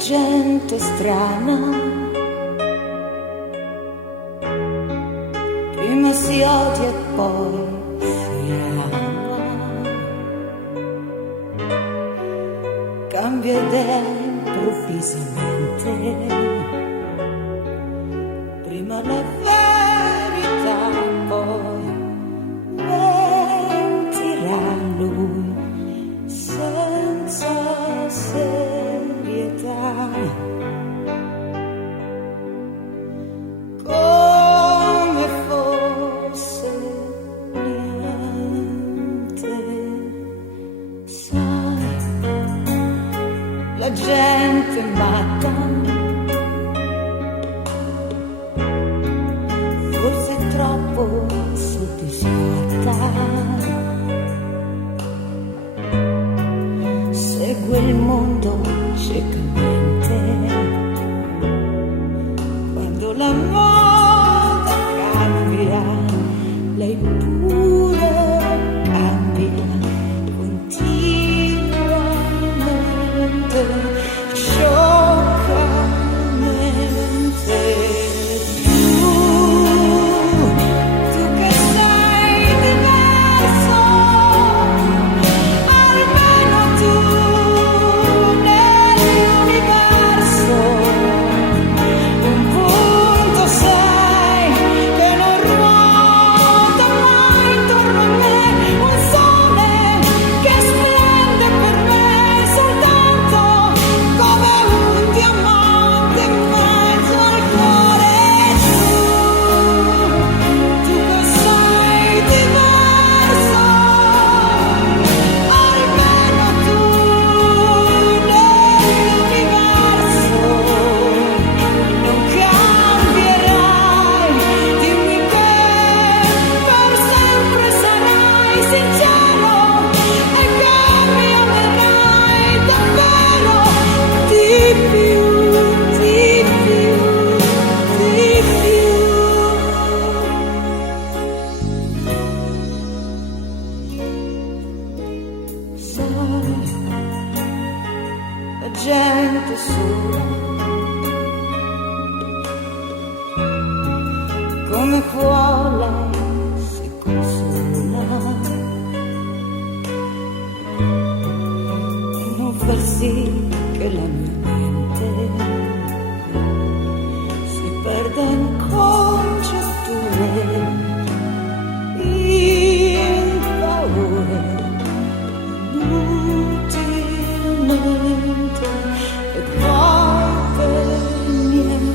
gente strana, prima si odia e poi si ama, cambia idea improvvisamente, prima la verità, poi mentirà lui senza serietà, come fosse niente. Sai, la gente matta, forse è troppo soddisfatta, segue il mondo ciecamente, quando la moda cambia, lei pure cambia continuamente, scioccamente. Tu che sei diverso, almeno tu nell'universo, un punto sei che non ruota mai intorno a me, un sole che splende per me soltanto come un diamante in mezzo al cuore. Tu che sei diverso, almeno tu nell'universo non cambierai, dimmi che per sempre sarai sincero e che mi amerai davvero di più, di più, di più. Sai, la gente sola, come può lei si consola e non far sì che la mia mente si perda in congetture, in paure, inutilmente e poi per niente.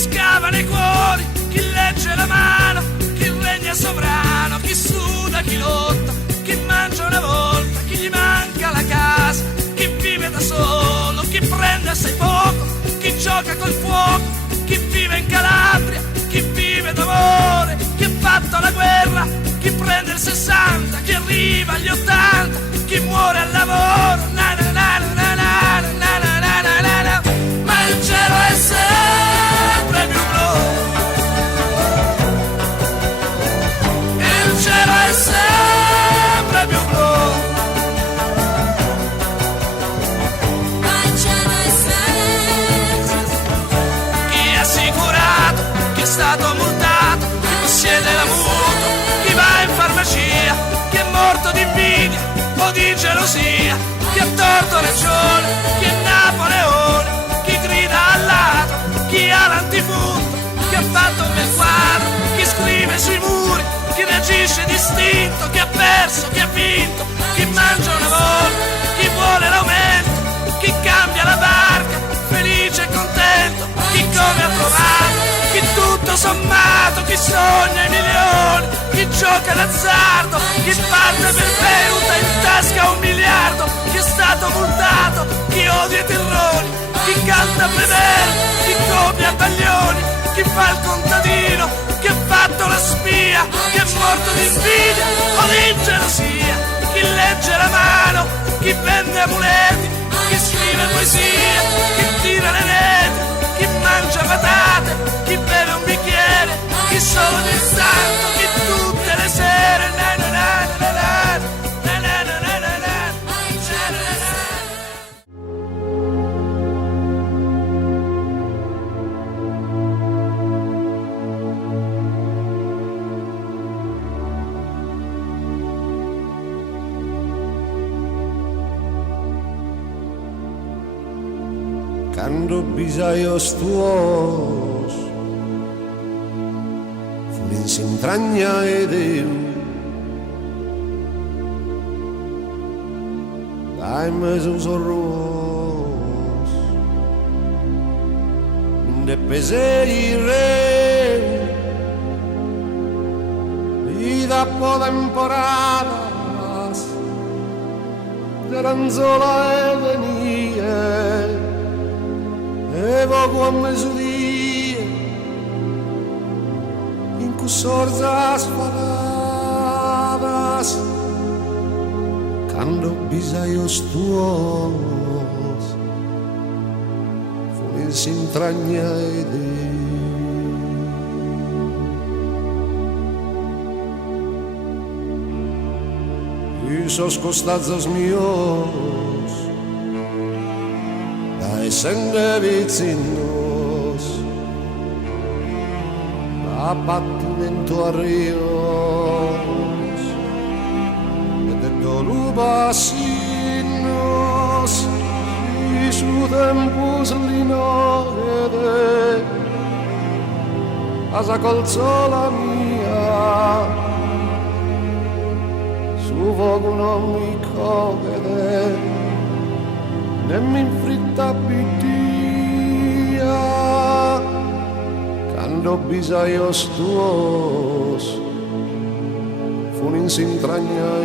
scava nei cuori, chi legge la mano, chi regna sovrano, chi suda, chi lotta, chi mangia una volta, chi gli manca la casa, chi vive da solo, chi prende assai poco, chi gioca col fuoco, chi vive in Calabria, chi vive d'amore, chi ha fatto la guerra, chi prende il 60, chi arriva agli 80, chi muore al lavoro, na na na na na na na na na na na. Ma il cielo è sempre più blu, il cielo è sempre più blu, ma il cielo è sempre chi è assicurato, chi è stato multato, chi possiede la mutua, chi va in farmacia, chi è morto di invidia o di gelosia, chi ha torto ragione, chi è Napoleone, chi grida al ladro, chi ha l'antifurto, chi ha fatto un bel quadro, chi scrive sui muri, chi reagisce distinto, chi ha perso, chi ha vinto, chi mangia una volta, chi vuole l'aumento, chi cambia la barca, felice e contento, chi come ha trovato, chi tutto sommato, chi sogna i milioni, chi gioca d'azzardo, chi parte per Beuta in tasca 1 miliardo, chi è stato multato, chi odia i terroni, chi canta Prever, chi copia Baglioni, chi fa il contadino, chi ha fatto la spia, chi è morto di invidia o di gelosia, chi legge la mano, chi vende amuleti, chi scrive poesia, chi tira le reti, chi mangia patate, chi beve un bicchiere, chi solo del santo, chi tutte le sere na na na na na na na na na na na. Quando bisognos tuos furin s'intragna e Deu dai-me sus orros de pesei re y da po temporadas de ranzola e venie e vogo a mesudia in cusorzas faladas quando bisognos tuos furin s'intragna e Deu sos costazos mios essende vecinos a battimento a rios e de tolubacinos y su tempus linode asa colzola mia su vogo non mi cogede e mi infritta pittia quando bisognos tuos furin s'intragna e